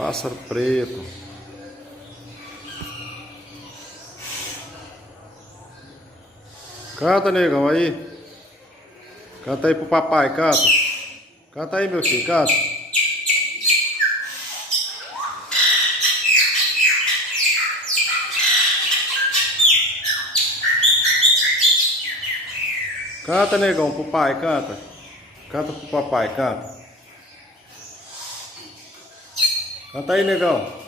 Pássaro preto. Canta, negão, aí. Canta aí pro papai, canta. Canta aí, meu filho, canta. Canta, negão, pro pai, canta. Canta pro papai, canta. Canta aí, negão.